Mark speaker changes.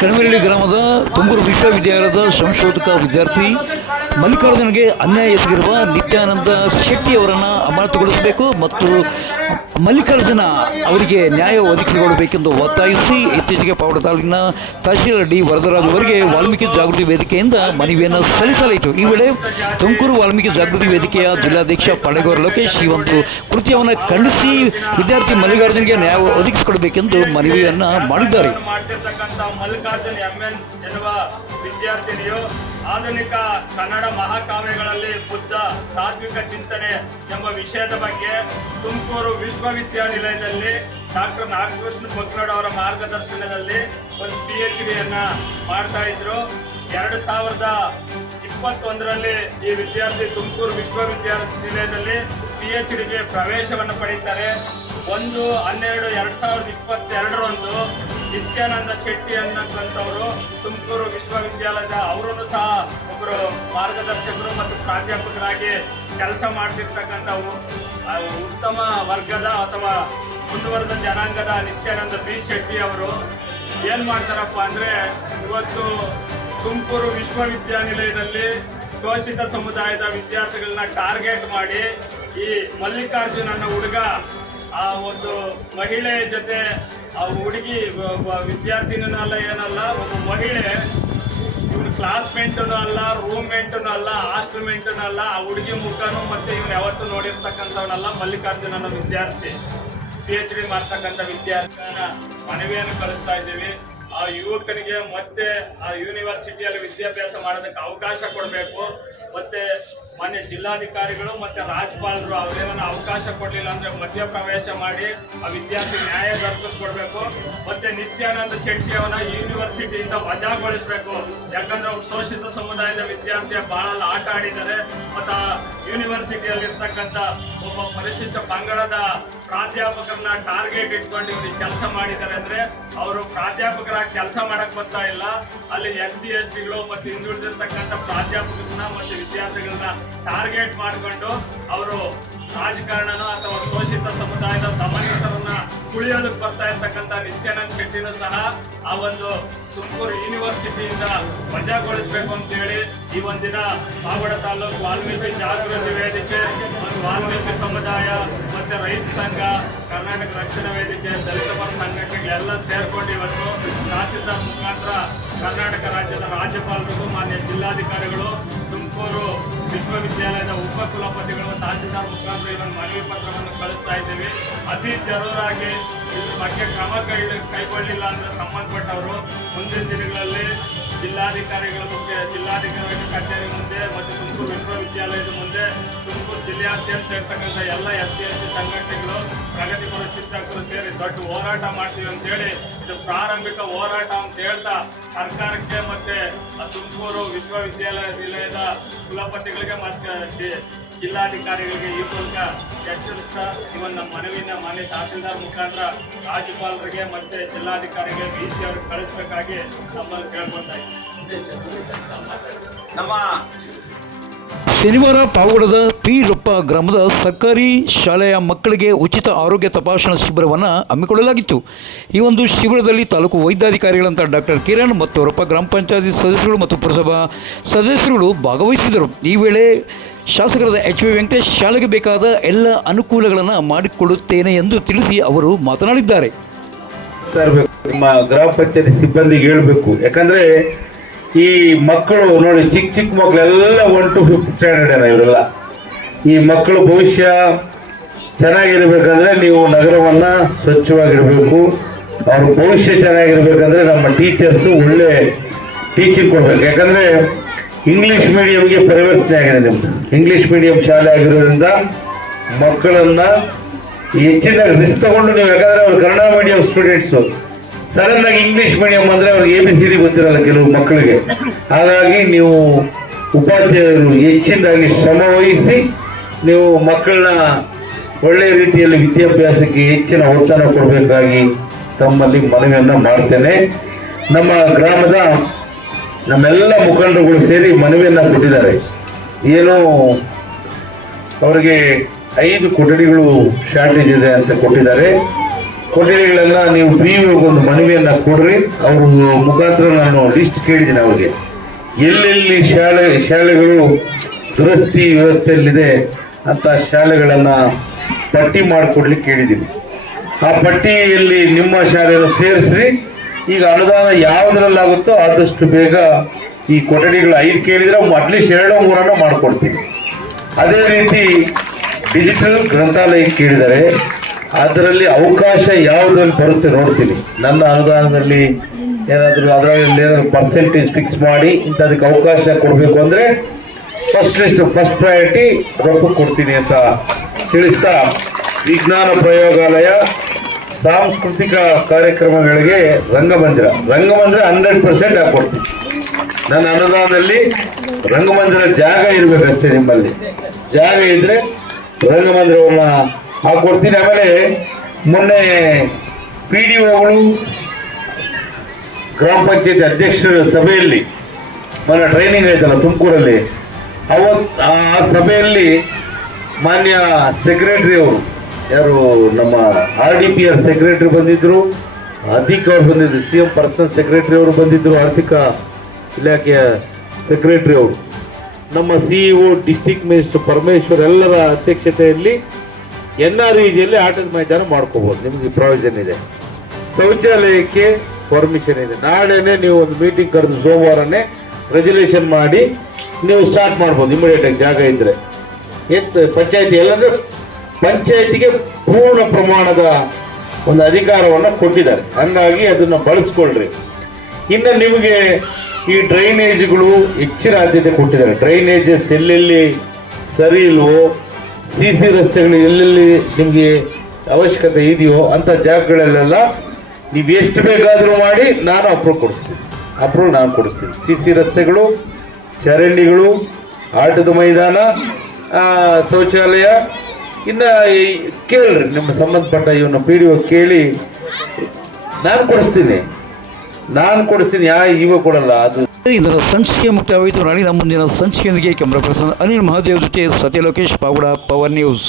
Speaker 1: ಕಣಿವೆರಳ್ಳಿ ಗ್ರಾಮದ ತುಂಗೂರು ವಿಶ್ವವಿದ್ಯಾಲಯದ ಸಂಶೋಧಕ ವಿದ್ಯಾರ್ಥಿ ಮಲ್ಲಿಕಾರ್ಜುನ್ಗೆ ಅನ್ಯಾಯ ಎಸಗಿರುವ ನಿತ್ಯಾನಂದ ಶೆಟ್ಟಿ ಅವರನ್ನು ಅಮಾನತುಗೊಳಿಸಬೇಕು ಮತ್ತು ಮಲ್ಲಿಕಾರ್ಜುನ ಅವರಿಗೆ ನ್ಯಾಯ ಒದಗಿಸಿಕೊಡಬೇಕೆಂದು ಒತ್ತಾಯಿಸಿ ಇತ್ತೀಚೆಗೆ ಪಾವಡ ತಾಲೂಕಿನ ತಹಶೀಲ್ ಡಿ ವರದರಾಜ್ ಅವರಿಗೆ ವಾಲ್ಮೀಕಿ ಜಾಗೃತಿ ವೇದಿಕೆಯಿಂದ ಮನವಿಯನ್ನು ಸಲ್ಲಿಸಲಾಯಿತು. ಈ ವೇಳೆ ತುಮಕೂರು ವಾಲ್ಮೀಕಿ ಜಾಗೃತಿ ವೇದಿಕೆಯ ಜಿಲ್ಲಾಧ್ಯಕ್ಷ ಪಡೆಗೋರ್ ಲೋಕೇಶ್ ಈ ಒಂದು ಕೃತ್ಯವನ್ನು ಖಂಡಿಸಿ ವಿದ್ಯಾರ್ಥಿ ಮಲ್ಲಿಕಾರ್ಜುನಿಗೆ ನ್ಯಾಯ ಒದಗಿಸಿಕೊಡಬೇಕೆಂದು ಮನವಿಯನ್ನು ಮಾಡಿದ್ದಾರೆ.
Speaker 2: ಆಧುನಿಕ ಕನ್ನಡ ಮಹಾಕಾವ್ಯಗಳಲ್ಲಿ ಬುದ್ಧ ತಾತ್ವಿಕ ಚಿಂತನೆ ಎಂಬ ವಿಷಯದ ಬಗ್ಗೆ ತುಮಕೂರು ವಿಶ್ವವಿದ್ಯಾನಿಲಯದಲ್ಲಿ ಡಾಕ್ಟರ್ ನಾಗಕೃಷ್ಣ ಬಕ್ನಾಡ್ ಅವರ ಮಾರ್ಗದರ್ಶನದಲ್ಲಿ ಒಂದು ಪಿ ಎಚ್ ಡಿಯನ್ನ ಮಾಡ್ತಾ ಇದ್ರು. ಎರಡು ಸಾವಿರದ ಇಪ್ಪತ್ತೊಂದರಲ್ಲಿ ಈ ವಿದ್ಯಾರ್ಥಿ ತುಮಕೂರು ವಿಶ್ವವಿದ್ಯಾನಿಲಯದಲ್ಲಿ ಪಿ ಎಚ್ ಡಿಗೆ ಪ್ರವೇಶವನ್ನು ಪಡೀತಾರೆ. ಒಂದು, ಹನ್ನೆರಡು, ಎರಡು ಸಾವಿರದ ಇಪ್ಪತ್ತೆರಡರಂದು ನಿತ್ಯಾನಂದ ಶೆಟ್ಟಿ ಅನ್ನತಕ್ಕಂಥವರು ತುಮಕೂರು ವಿಶ್ವವಿದ್ಯಾಲಯದ ಅವರನ್ನು ಸಹ ಒಬ್ಬರು ಮಾರ್ಗದರ್ಶಕರು ಮತ್ತು ಪ್ರಾಧ್ಯಾಪಕರಾಗಿ ಕೆಲಸ ಮಾಡ್ತಿರ್ತಕ್ಕಂಥವು ಉತ್ತಮ ವರ್ಗದ ಅಥವಾ ಮುಂದುವರೆದ ಜನಾಂಗದ ನಿತ್ಯಾನಂದ ಬಿ ಶೆಟ್ಟಿ ಅವರು ಏನು ಮಾಡ್ತಾರಪ್ಪ ಅಂದ್ರೆ ಇವತ್ತು ತುಮಕೂರು ವಿಶ್ವವಿದ್ಯಾನಿಲಯದಲ್ಲಿ ಶೋಷಿತ ಸಮುದಾಯದ ವಿದ್ಯಾರ್ಥಿಗಳನ್ನ ಟಾರ್ಗೆಟ್ ಮಾಡಿ ಈ ಮಲ್ಲಿಕಾರ್ಜುನ್ ಹುಡುಗ, ಆ ಒಂದು ಮಹಿಳೆಯ ಜೊತೆ ಆ ಹುಡುಗಿ ವಿದ್ಯಾರ್ಥಿನಲ್ಲ ಏನಲ್ಲ ಒಬ್ಬ ಮಹಿಳೆ ಇವನು ಕ್ಲಾಸ್ಮೇಟನು ಅಲ್ಲ ರೂಮ್ಮೇಟನು ಅಲ್ಲ ಹಾಸ್ಟೆಲ್ ಮೆಂಟನು ಅಲ್ಲ, ಆ ಹುಡುಗಿ ಮುಖನು ಮತ್ತೆ ಇವ್ನು ಯಾವತ್ತೂ ನೋಡಿರ್ತಕ್ಕಂಥವನಲ್ಲ ಮಲ್ಲಿಕಾರ್ಜುನ ಅನ್ನೋ ವಿದ್ಯಾರ್ಥಿ ಪಿ ಎಚ್ ಡಿ ಮಾಡ್ತಕ್ಕಂಥ ವಿದ್ಯಾರ್ಥಿನ ಮನವಿಯನ್ನು ಕಳಿಸ್ತಾ ಇದ್ದೀವಿ. ಆ ಯುವಕನಿಗೆ ಮತ್ತೆ ಆ ಯೂನಿವರ್ಸಿಟಿಯಲ್ಲಿ ವಿದ್ಯಾಭ್ಯಾಸ ಮಾಡೋದಕ್ಕೆ ಅವಕಾಶ ಕೊಡಬೇಕು. ಮತ್ತೆ ಮಾನ್ಯ ಜಿಲ್ಲಾಧಿಕಾರಿಗಳು ಮತ್ತೆ ರಾಜ್ಯಪಾಲರು ಅವರೇನೋ ಅವಕಾಶ ಕೊಡಲಿಲ್ಲ ಅಂದ್ರೆ ಮಧ್ಯ ಪ್ರವೇಶ ಮಾಡಿ ಆ ವಿದ್ಯಾರ್ಥಿ ನ್ಯಾಯ ದೊರಕಿಸ್ಕೊಡ್ಬೇಕು ಮತ್ತೆ ನಿತ್ಯಾನಂದ ಶೆಟ್ಟಿ ಅವನ ಯೂನಿವರ್ಸಿಟಿಯಿಂದ ವಜಾಗೊಳಿಸ್ಬೇಕು. ಯಾಕಂದ್ರೆ ಅವ್ರು ಶೋಷಿತ ಸಮುದಾಯದ ವಿದ್ಯಾರ್ಥಿಯ ಬಹಳ ಆಟ ಆಡಿದ್ದಾರೆ. ಮತ್ತು ಆ ಯೂನಿವರ್ಸಿಟಿಯಲ್ಲಿ ಇರ್ತಕ್ಕಂಥ ಒಬ್ಬ ಪರಿಶಿಷ್ಟ ಪಂಗಡದ ಪ್ರಾಧ್ಯಾಪಕರನ್ನ ಟಾರ್ಗೆಟ್ ಇಟ್ಕೊಂಡು ಇವ್ರಿಗೆ ಕೆಲಸ ಮಾಡಿದ್ದಾರೆ ಅಂದ್ರೆ ಅವರು ಪ್ರಾಧ್ಯಾಪಕರಾಗಿ ಕೆಲಸ ಮಾಡಕ್ ಬರ್ತಾ ಇಲ್ಲ. ಅಲ್ಲಿ ಎಸ್ ಸಿ, ಎಸ್ ಟಿಗಳು ಮತ್ತು ಹಿಂದುಳಿದಿರ್ತಕ್ಕಂಥ ಪ್ರಾಧ್ಯಾಪಕರನ್ನ ಮತ್ತು ವಿದ್ಯಾರ್ಥಿಗಳನ್ನ ಟಾರ್ಗೆಟ್ ಮಾಡಿಕೊಂಡು ಅವರು ರಾಜಕಾರಣನೋ ಅಥವಾ ಶೋಷಿತ ಸಮುದಾಯದ ದಮನಿತರನ್ನ ತುಳಿಯೋದಕ್ಕೆ ಬರ್ತಾ ಇರ್ತಕ್ಕಂಥ ನಿತ್ಯಾನಂದ್ ಶೆಟ್ಟಿನೂ ಸಹ ಆ ಒಂದು ತುಮಕೂರು ಯೂನಿವರ್ಸಿಟಿಯಿಂದ ವಜಾಗೊಳಿಸ್ಬೇಕು ಅಂತೇಳಿ ಈ ಒಂದಿನ ಪಾವಡ ತಾಲೂಕು ವಾಲ್ಮೀಕಿ ಜಾಗೃತಿ ವೇದಿಕೆ ಮತ್ತು ವಾಲ್ಮೀಕಿ ಸಮುದಾಯ ಮತ್ತೆ ರೈತ ಸಂಘ, ಕರ್ನಾಟಕ ರಕ್ಷಣಾ ವೇದಿಕೆ, ದಲಿತ ಪರ ಸಂಘಟನೆಗಳೆಲ್ಲ ಸೇರ್ಕೊಂಡು ಇವತ್ತು ತಹಸೀಲ್ದಾರ್ ಮುಖಾಂತರ ಕರ್ನಾಟಕ ರಾಜ್ಯದ ರಾಜ್ಯಪಾಲರಿಗೂ ಮಾನ್ಯ ಜಿಲ್ಲಾಧಿಕಾರಿಗಳು ತುಮಕೂರು ವಿಶ್ವವಿದ್ಯಾಲಯದ ಉಪ ಕುಲಪತಿಗಳು ತಹಸೀಲ್ದಾರ್ ಮುಖಾಂತರ ಇದನ್ನು ಮನವಿ ಪತ್ರವನ್ನು ಕಳಿಸ್ತಾ ಇದ್ದೀವಿ. ಅತಿ ಜರೂರಾಗಿ ಇದ್ರ ಬಗ್ಗೆ ಕ್ರಮ ಕೈ ಕೈಗೊಳ್ಳಿಲ್ಲ ಅಂದ್ರೆ ಸಂಬಂಧಪಟ್ಟವರು ಮುಂದಿನ ದಿನಗಳಲ್ಲಿ ಜಿಲ್ಲಾಧಿಕಾರಿಗಳ ಮುಂದೆ, ಜಿಲ್ಲಾಧಿಕಾರಿಗಳ ಕಚೇರಿ ಮುಂದೆ ಮತ್ತು ತುಮಕೂರು ವಿಶ್ವವಿದ್ಯಾಲಯದ ಮುಂದೆ ತುಮಕೂರು ಜಿಲ್ಲೆಯಾದ್ಯಂತ ಇರ್ತಕ್ಕಂಥ ಎಲ್ಲ ಎಸ್ ಸಿ ಎಸ್ ಸಿ ಸಂಘಟನೆಗಳು ಪ್ರಗತಿಪರ ಚಿಂತಕರು ಸೇರಿ ದೊಡ್ಡ ಹೋರಾಟ ಮಾಡ್ತೀವಿ ಅಂತ ಹೇಳಿ ಇದು ಪ್ರಾರಂಭಿಕ ಹೋರಾಟ ಅಂತ ಹೇಳ್ತಾ ಸರ್ಕಾರಕ್ಕೆ ಮತ್ತೆ ತುಮಕೂರು ವಿಶ್ವವಿದ್ಯಾಲಯ ಜಿಲ್ಲೆಯ ಕುಲಪತಿಗಳಿಗೆ ಮತ್ತೆ ಜಿಲ್ಲಾಧಿಕಾರಿಗಳಿಗೆ ಈ ಮೂಲಕ ಎಚ್ಚರಿಸ್ತಾ ಇವನ್ ನಮ್ಮ ಮನವಿನ ಮಾನ್ಯ ತಹಸೀಲ್ದಾರ್ ಮುಖಾಂತರ ರಾಜ್ಯಪಾಲರಿಗೆ ಮತ್ತೆ ಜಿಲ್ಲಾಧಿಕಾರಿಗೆ ಡಿ ಸಿ ಅವ್ರಿಗೆ ಕಳಿಸ್ಬೇಕಾಗಿ ನಮ್ಮನ್ನು ಕೇಳ್ಕೊತಾ ಇದ್ದೀವಿ
Speaker 3: ನಮ್ಮ
Speaker 1: ಶನಿವಾರ ಪಾವಗಡದ ಪಿ ರೊಪ್ಪ ಗ್ರಾಮದ ಸರ್ಕಾರಿ ಶಾಲೆಯ ಮಕ್ಕಳಿಗೆ ಉಚಿತ ಆರೋಗ್ಯ ತಪಾಸಣಾ ಶಿಬಿರವನ್ನು ಹಮ್ಮಿಕೊಳ್ಳಲಾಗಿತ್ತು. ಈ ಒಂದು ಶಿಬಿರದಲ್ಲಿ ತಾಲೂಕು ವೈದ್ಯಾಧಿಕಾರಿಗಳಂತ ಡಾಕ್ಟರ್ ಕಿರಣ್ ಮತ್ತು ರೊಪ್ಪ ಗ್ರಾಮ ಪಂಚಾಯತಿ ಸದಸ್ಯರು ಮತ್ತು ಪುರಸಭಾ ಸದಸ್ಯರುಗಳು ಭಾಗವಹಿಸಿದರು ಈ ವೇಳೆ ಶಾಸಕರಾದ ಎಚ್ ವಿ ವೆಂಕಟೇಶ್ ಶಾಲೆಗೆ ಬೇಕಾದ ಎಲ್ಲ ಅನುಕೂಲಗಳನ್ನು ಮಾಡಿಕೊಡುತ್ತೇನೆ ಎಂದು ತಿಳಿಸಿ ಅವರು ಮಾತನಾಡಿದ್ದಾರೆ.
Speaker 4: ನಿಮ್ಮ ಗ್ರಾಮ ಪಂಚಾಯತಿ ಸಿಬ್ಬಂದಿಗೆ ಹೇಳಬೇಕು. ಯಾಕಂದ್ರೆ ಈ ಮಕ್ಕಳು ನೋಡಿ ಚಿಕ್ಕ ಚಿಕ್ಕ ಮಕ್ಕಳೆಲ್ಲ ಒನ್ ಟು ಫಿಫ್ತ್ ಸ್ಟ್ಯಾಂಡರ್ಡ್ ಇವರೆಲ್ಲ. ಈ ಮಕ್ಕಳು ಭವಿಷ್ಯ ಚೆನ್ನಾಗಿರ್ಬೇಕಂದ್ರೆ ನೀವು ನಗರವನ್ನ ಸ್ವಚ್ಛವಾಗಿರ್ಬೇಕು. ಅವ್ರ ಭವಿಷ್ಯ ಚೆನ್ನಾಗಿರ್ಬೇಕಂದ್ರೆ ನಮ್ಮ ಟೀಚರ್ಸು ಒಳ್ಳೆ ಟೀಚಿಂಗ್ ಕೊಡ್ಬೇಕು. ಯಾಕಂದ್ರೆ ಇಂಗ್ಲಿಷ್ ಮೀಡಿಯಂಗೆ ಪರಿವರ್ತನೆ ಆಗಿದೆ ನಿಮ್ದು. ಇಂಗ್ಲಿಷ್ ಮೀಡಿಯಂ ಶಾಲೆ ಆಗಿರೋದ್ರಿಂದ ಮಕ್ಕಳನ್ನ ಹೆಚ್ಚಿನ ರಿಸ್ಕ್ ತಗೊಂಡು ನೀವು ಯಾಕಂದ್ರೆ ಅವ್ರು ಕನ್ನಡ ಮೀಡಿಯಂ ಸ್ಟೂಡೆಂಟ್ಸು ಆಗಿ ಇಂಗ್ಲಿಷ್ ಮೀಡಿಯಂ ಅಂದ್ರೆ ಅವ್ರಿಗೆ ಎ ಬಿ ಸಿ ಡಿ ಗೊತ್ತಿರಲ್ಲ ಕೆಲವು ಮಕ್ಕಳಿಗೆ. ಹಾಗಾಗಿ ನೀವು ಉಪಾಧ್ಯಾಯರು ಹೆಚ್ಚಿನದಾಗಿ ಶ್ರಮ ವಹಿಸಿ ನೀವು ಮಕ್ಕಳನ್ನ ಒಳ್ಳೆಯ ರೀತಿಯಲ್ಲಿ ವಿದ್ಯಾಭ್ಯಾಸಕ್ಕೆ ಹೆಚ್ಚಿನ ಒತ್ತನ್ನು ಕೊಡಬೇಕಾಗಿ ತಮ್ಮಲ್ಲಿ ಮನವಿಯನ್ನು ಮಾಡ್ತೇನೆ. ನಮ್ಮ ಗ್ರಾಮದ ನಮ್ಮೆಲ್ಲ ಮುಖಂಡರುಗಳು ಸೇರಿ ಮನವಿಯನ್ನು ಕೊಟ್ಟಿದ್ದಾರೆ. ಏನು ಅವರಿಗೆ ಐದು ಕೊಠಡಿಗಳು ಶಾರ್ಟೇಜ್ ಇದೆ ಅಂತ ಕೊಟ್ಟಿದ್ದಾರೆ. ಕೊಠಡಿಗಳೆಲ್ಲ ನೀವು ಬಿ ಒಂದು ಮನವಿಯನ್ನು ಕೊಡ್ರಿ. ಅವ್ರ ಮುಖಾಂತರ ನಾನು ಲಿಸ್ಟ್ ಕೇಳಿದ್ದೀನಿ ಅವರಿಗೆ. ಎಲ್ಲೆಲ್ಲಿ ಶಾಲೆ, ಶಾಲೆಗಳು ದುರಸ್ತಿ ವ್ಯವಸ್ಥೆಯಲ್ಲಿದೆ ಅಂತ ಶಾಲೆಗಳನ್ನು ಪಟ್ಟಿ ಮಾಡಿಕೊಡ್ಲಿಕ್ಕೆ ಕೇಳಿದ್ದೀನಿ. ಆ ಪಟ್ಟಿಯಲ್ಲಿ ನಿಮ್ಮ ಶಾಲೆಯನ್ನು ಸೇರಿಸ್ರಿ. ಈಗ ಅನುದಾನ ಯಾವುದ್ರಲ್ಲಾಗುತ್ತೋ ಆದಷ್ಟು ಬೇಗ ಈ ಕೊಠಡಿಗಳು ಐದು ಕೇಳಿದ್ರೆ ಅಟ್ಲೀಸ್ಟ್ ಎರಡೋ ಮೂರನ್ನ ಮಾಡಿಕೊಡ್ತೀವಿ ಅದೇ ರೀತಿ ಡಿಜಿಟಲ್ ಗ್ರಂಥಾಲಯ ಕೇಳಿದರೆ ಅದರಲ್ಲಿ ಅವಕಾಶ ಯಾವುದ್ರಲ್ಲಿ ಬರುತ್ತೆ ನೋಡ್ತೀನಿ. ನನ್ನ ಅನುದಾನದಲ್ಲಿ ಏನಾದರೂ ಅದರಲ್ಲಿ ಏನಾದರೂ ಪರ್ಸೆಂಟೇಜ್ ಫಿಕ್ಸ್ ಮಾಡಿ ಇಂಥದಕ್ಕೆ ಅವಕಾಶ ಕೊಡಬೇಕು ಅಂದರೆ ಫಸ್ಟ್ ಲಿಸ್ಟ್ ಫಸ್ಟ್ ಪ್ರಯಾರಿಟಿ ರೊಕ್ಕ ಕೊಡ್ತೀನಿ ಅಂತ ತಿಳಿಸ್ತಾ ವಿಜ್ಞಾನ ಪ್ರಯೋಗಾಲಯ ಸಾಂಸ್ಕೃತಿಕ ಕಾರ್ಯಕ್ರಮಗಳಿಗೆ ರಂಗಮಂದಿರ. ರಂಗಮಂದಿರ ಹಂಡ್ರೆಡ್ ಪರ್ಸೆಂಟ್ ಹಾಕೊಡ್ತೀನಿ ನನ್ನ ಅನುದಾನದಲ್ಲಿ ರಂಗಮಂದಿರ ಜಾಗ ಇರಬೇಕಷ್ಟೇ ನಿಮ್ಮಲ್ಲಿ. ಜಾಗ ಇದ್ರೆ ರಂಗಮಂದಿರವನ್ನ ಹಾಕೊಡ್ತೀನಿ ಆಮೇಲೆ ಮೊನ್ನೆ ಪಿ ಡಿ ಒಗಳು ಗ್ರಾಮ ಪಂಚಾಯತ್ ಅಧ್ಯಕ್ಷರ ಸಭೆಯಲ್ಲಿ, ಮೊನ್ನೆ ಟ್ರೈನಿಂಗ್ ಆಯ್ತಲ್ಲ ತುಮಕೂರಲ್ಲಿ ಅವತ್ತು ಆ ಸಭೆಯಲ್ಲಿ ಮಾನ್ಯ ಸೆಕ್ರೆಟರಿ ಅವರು ಯಾರು ನಮ್ಮ R D P R secretary ಬಂದಿದ್ರು ಹಾರ್ದಿಕ್ ಅವರು ಬಂದಿದ್ರು ಸಿ ಎಂ ಪರ್ಸನಲ್ ಸೆಕ್ರೆಟರಿ ಅವರು ಬಂದಿದ್ರು, ಆರ್ಥಿಕ ಇಲಾಖೆಯ ಸೆಕ್ರೆಟರಿ ಅವರು. ನಮ್ಮ C E O district minister Parameshwar ಎಲ್ಲರ ಅಧ್ಯಕ್ಷತೆಯಲ್ಲಿ ಎನ್ ಆರ್ ಇಜಿಯಲ್ಲಿ ಆಟದ ಮೈದಾನ ಮಾಡ್ಕೋಬಹುದು ನಿಮಗೆ ಪ್ರಾವಿಷನ್ ಇದೆ. ಶೌಚಾಲಯಕ್ಕೆ ಪರ್ಮಿಷನ್ ಇದೆ. ನಾಳೆನೆ ನೀವು ಒಂದು ಮೀಟಿಂಗ್ ಕರೆದು ಸೋಮವಾರನೇ ರೆಸಲ್ಯೂಷನ್ ಮಾಡಿ ನೀವು ಸ್ಟಾರ್ಟ್ ಮಾಡ್ಬೋದು ಇಮಿಡಿಯೇಟ್ ಆಗಿ ಜಾಗ ಇದ್ರೆ. ಎತ್ತು ಪಂಚಾಯತಿ ಎಲ್ಲಂದ್ರೆ ಪಂಚಾಯತಿಗೆ ಪೂರ್ಣ ಪ್ರಮಾಣದ ಒಂದು ಅಧಿಕಾರವನ್ನು ಕೊಟ್ಟಿದ್ದಾರೆ. ಹಂಗಾಗಿ ಅದನ್ನು ಬಳಸ್ಕೊಳ್ರಿ. ಇನ್ನು ನಿಮಗೆ ಈ ಡ್ರೈನೇಜ್ಗಳು ಹೆಚ್ಚಿನ ಆದ್ಯತೆ ಕೊಟ್ಟಿದ್ದಾರೆ. ಡ್ರೈನೇಜಸ್ ಎಲ್ಲೆಲ್ಲಿ ಸರಿ ಇಲ್ವೋ ಸಿ ಸಿ ರಸ್ತೆಗಳು ಎಲ್ಲೆಲ್ಲಿ ನಿಮಗೆ ಅವಶ್ಯಕತೆ ಇದೆಯೋ ಅಂಥ ಜಾಗಗಳಲ್ಲೆಲ್ಲ ನೀವು ಎಷ್ಟು ಬೇಕಾದರೂ ಮಾಡಿ ನಾನು ಅಪ್ರೂವ್ ಕೊಡಿಸ್ತೀನಿ. ಅಪ್ರೂವ್ ನಾನು ಕೊಡಿಸ್ತೀನಿ. ಸಿ ಸಿ ರಸ್ತೆಗಳು, ಚರಂಡಿಗಳು, ಆಟದ ಮೈದಾನ ಶೌಚಾಲಯ ಇನ್ನು ಕೇಳ್ರಿ, ನಿಮ್ಮ ಸಂಬಂಧಪಟ್ಟ ಇವನ್ನ ಪಿ ಡಿ ಒ ಕೇಳಿ ನಾನು ಕೊಡಿಸ್ತೀನಿ. ನಾನು ಕೊಡಿಸ್ತೀನಿ ಯಾ ಇವ ಕೊಡಲ್ಲ, ಅದು.
Speaker 1: ಇದರ ಸಂಚಿಕೆ ಮುಕ್ತವಾಯಿತು ನಮ್ಮ ಮುಂದಿನ ಸಂಚಿಕೆಯೊಂದಿಗೆ ಕ್ಯಾಮ್ರಾ ಪರ್ಸನ್ ಅನಿಲ್ ಮಹಾದೇವ್ ಜೊತೆ ಸತ್ಯ ಲೋಕೇಶ್ ಪಾವಡ ಪವರ್ ನ್ಯೂಸ್.